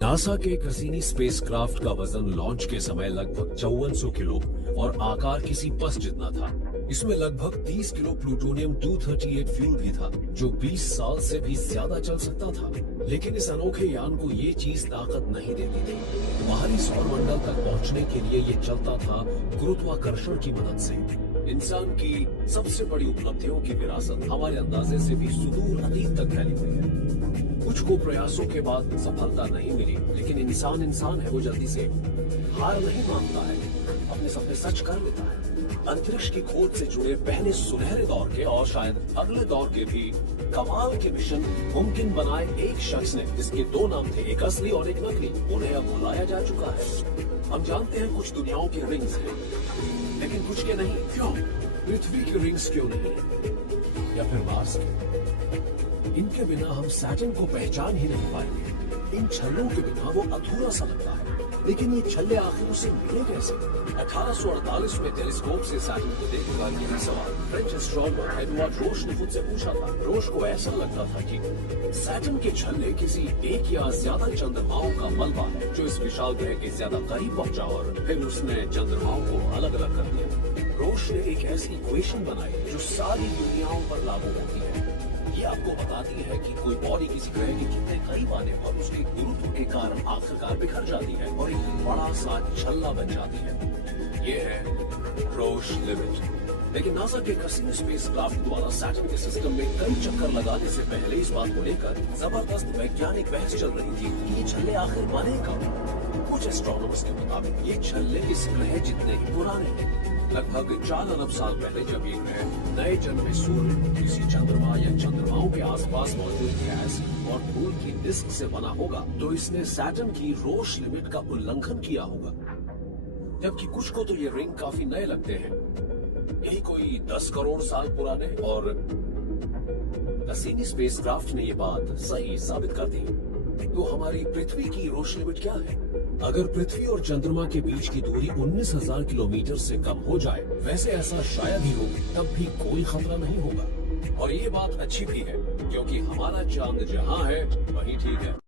NASA के Cassini spacecraft का वजन लॉन्च के समय लगभग 5400 किलो और आकार किसी बस जितना था। इसमें लगभग 30 किलो प्लूटोनियम 238 फ्यूल भी था, जो 20 साल से भी ज्यादा चल सकता था। लेकिन इस अनोखे यान को ये चीज ताकत नहीं देती थी। बाहरी सौरमंडल तक पहुंचने के लिए ये चलता था गुरुत्वाकर्षण की मदद से। इंसान की सबसे बड़ी उपलब्धियों की विरासत हमारे अंदाजे से भी सुदूर अतीत तक फैली हुई है। कुछ को प्रयासों के बाद सफलता नहीं मिली, लेकिन इंसान है, वो जल्दी से हार नहीं मानता है, अपने सपने सच कर लेता है। अंतरिक्ष की खोज से जुड़े पहले सुनहरे दौर के और शायद अगले दौर के भी कमाल के मिशन मुमकिन बनाए एक शख्स ने, जिसके दो नाम थे, एक असली और एक नकली। उन्हें अब बुलाया जा चुका है। हम जानते हैं कुछ दुनियाओं के रिंग्स हैं, लेकिन कुछ के नहीं। क्यों? पृथ्वी के रिंग्स क्यों नहीं, या फिर मार्स के? इनके बिना हम सैटर्न को पहचान ही नहीं पाएंगे। इन छल्लों के बिना वो अधूरा सा लगता है। लेकिन ये छल्ले आखिर उसे मिले कैसे? 1848 में टेलीस्कोप से सैटर्न को देखकर यही सवाल फ्रेंच एस्ट्रोनॉमर एडवर्ड रोश ने खुद से पूछा था। रोश को ऐसा लगता था कि सैटर्न के छल्ले किसी एक या ज्यादा चंद्रमाओं का मलबा है, जो इस विशाल ग्रह के ज्यादा करीब पहुंचा और फिर उसने चंद्रमाओं को अलग अलग कर दिया। रोश ने एक ऐसी इक्वेशन बनाई जो सारी दुनियाओं पर लागू होती है। ये आपको बताती है कि कोई बॉडी किसी ग्रह के कितने करीब आने पर उसके गुरुत्व के कारण आखिरकार बिखर जाती है और एक बड़ा सा छल्ला बन जाती है। ये है रोश लिमिट। लेकिन नासा के कैसिनी स्पेसक्राफ्ट द्वारा सैटर्न के सिस्टम में कई चक्कर लगाने से पहले इस बात को लेकर जबरदस्त वैज्ञानिक बहस चल रही थी कि ये छल्ले आखिर बने कब। कुछ एस्ट्रोनॉमर्स के मुताबिक ये छल्ले इस ग्रह जितने ही पुराने हैं। लगभग 4 अरब साल पहले जब ये ग्रह नए जन्मे सूर्य, किसी चंद्रमा या चंद्रमाओं के आसपास मौजूद गैस और धूल की डिस्क से बना होगा, तो इसने सैटर्न की रोश लिमिट का उल्लंघन किया होगा। जबकि कुछ को तो ये रिंग काफी नए लगते हैं, यही कोई 10 करोड़ साल पुराने। और कैसिनी स्पेसक्राफ्ट ने ये बात सही साबित कर दी। तो हमारी पृथ्वी की रोश लिमिट क्या है? अगर पृथ्वी और चंद्रमा के बीच की दूरी 19,000 किलोमीटर से कम हो जाए, वैसे ऐसा शायद ही हो, तब भी कोई खतरा नहीं होगा। और ये बात अच्छी भी है, क्योंकि हमारा चांद जहां है वहीं ठीक है।